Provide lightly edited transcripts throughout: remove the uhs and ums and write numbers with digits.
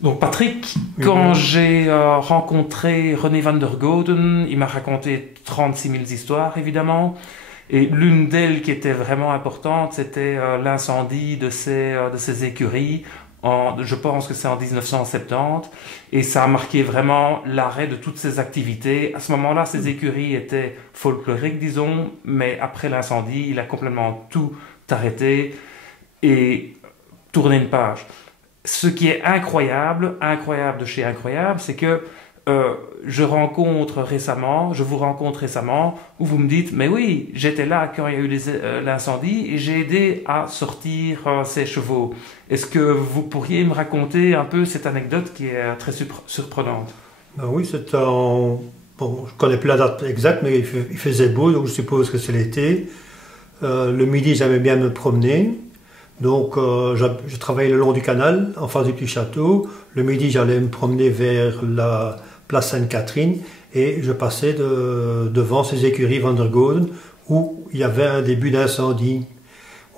Donc Patrick, quand j'ai rencontré René van der Goden, il m'a raconté 36 000 histoires évidemment, et l'une d'elles qui était vraiment importante, c'était l'incendie de ces écuries, je pense que c'est en 1970, et ça a marqué vraiment l'arrêt de toutes ces activités. À ce moment-là, ces écuries étaient folkloriques, disons, mais après l'incendie, il a complètement tout arrêté et tourné une page. Ce qui est incroyable de chez incroyable, c'est que je vous rencontre récemment, où vous me dites, mais oui, j'étais là quand il y a eu l'incendie et j'ai aidé à sortir ces chevaux. Est-ce que vous pourriez me raconter un peu cette anecdote qui est très surprenante? Ben oui, c'est en... Bon, je ne connais plus la date exacte, mais il faisait beau, donc je suppose que c'est l'été. Le midi, j'aimais bien me promener. Donc, je travaillais le long du canal, en face du petit château. Le midi, j'allais me promener vers la place Sainte-Catherine et je passais devant ces écuries Van der Goden où il y avait un début d'incendie.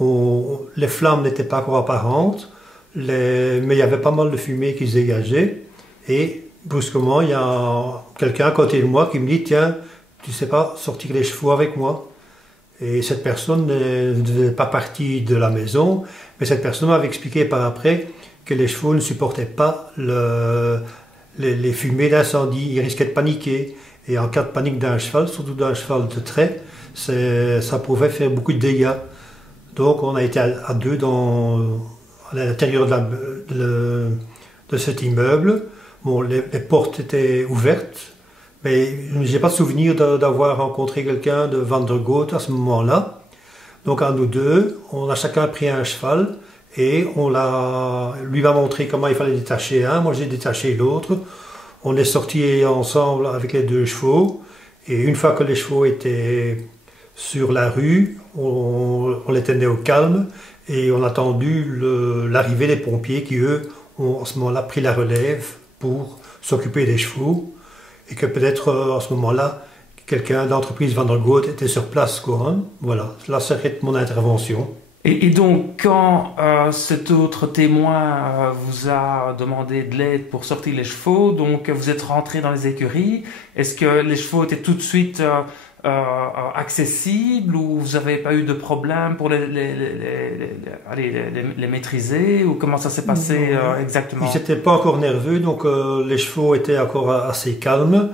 Les flammes n'étaient pas encore apparentes, mais il y avait pas mal de fumée qui se dégageait. Et brusquement, il y a quelqu'un à côté de moi qui me dit « Tiens, tu ne sais pas sortir les chevaux avec moi ?» Et cette personne ne faisait pas partie de la maison, mais cette personne m'avait expliqué par après que les chevaux ne supportaient pas les fumées d'incendie, ils risquaient de paniquer. Et en cas de panique d'un cheval, surtout d'un cheval de trait, ça pouvait faire beaucoup de dégâts. Donc on a été à deux à l'intérieur de cet immeuble. Bon, les portes étaient ouvertes. Mais je n'ai pas de souvenir d'avoir rencontré quelqu'un de Van der Goden à ce moment-là. Donc à nous deux, on a chacun pris un cheval et lui m'a montré comment il fallait détacher un, moi j'ai détaché l'autre. On est sortis ensemble avec les deux chevaux et une fois que les chevaux étaient sur la rue, on les tenait au calme et on a attendu l'arrivée des pompiers qui eux ont à ce moment-là pris la relève pour s'occuper des chevaux. Et que peut-être à ce moment-là, quelqu'un d'entreprise Van der Goden était sur place, quoi. Hein. Voilà, là s'arrête mon intervention. Et donc, quand cet autre témoin vous a demandé de l'aide pour sortir les chevaux, donc vous êtes rentré dans les écuries, est-ce que les chevaux étaient tout de suite accessibles ou vous n'avez pas eu de problème pour les maîtriser ou comment ça s'est passé exactement? Ils n'étaient pas encore nerveux, donc les chevaux étaient encore assez calmes.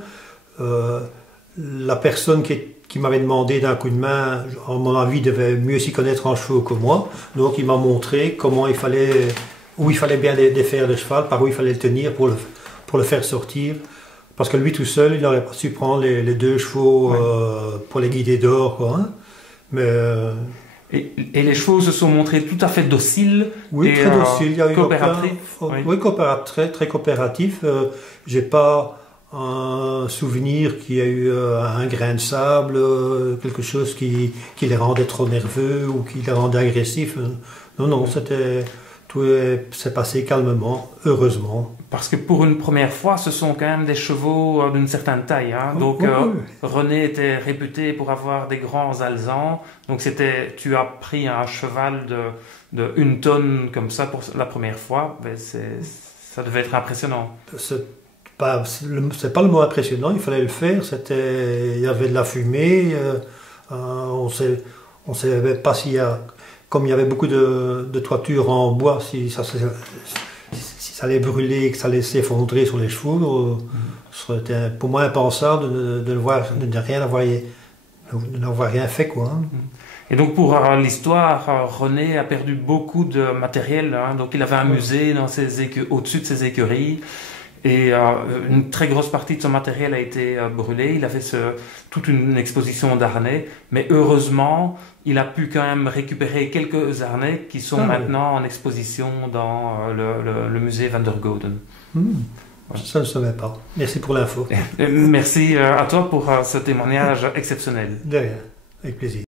La personne qui m'avait demandé d'un coup de main, à mon avis, devait mieux s'y connaître en chevaux que moi. Donc il m'a montré où il fallait bien défaire le cheval, par où il fallait le tenir pour le faire sortir. Parce que lui tout seul, il n'aurait pas su prendre les deux chevaux pour les guider dehors, quoi. Hein. Mais, et les chevaux se sont montrés tout à fait dociles. Oui, très dociles. Il y a eu coopératifs. Oui, très coopératif. J'ai pas un souvenir qu'il y a eu un grain de sable, quelque chose qui les rendait trop nerveux ou qui les rendait agressifs. Non, tout s'est passé calmement, heureusement. Parce que pour une première fois, ce sont quand même des chevaux d'une certaine taille. Hein. Donc oui. René était réputé pour avoir des grands alezans. Donc tu as pris un cheval de 1 tonne comme ça pour la première fois. Ben ça devait être impressionnant. C'est pas le mot impressionnant, il fallait le faire. Il y avait de la fumée. On ne savait pas s'il y a... Comme il y avait beaucoup de toitures en bois, si ça allait brûler, que ça allait s'effondrer sur les chevaux, c'était pour moi impensable de n'avoir rien fait, quoi. Hein. Et donc pour l'histoire, René a perdu beaucoup de matériel. Hein. Donc il avait un musée au-dessus de ses écuries. Et une très grosse partie de son matériel a été brûlée. Il avait toute une exposition d'harnais. Mais heureusement, il a pu quand même récupérer quelques harnais qui sont maintenant en exposition dans le musée Van der Goden. Voilà. Ça, je ne savais pas. Merci pour l'info. Merci à toi pour ce témoignage exceptionnel. De rien, avec plaisir.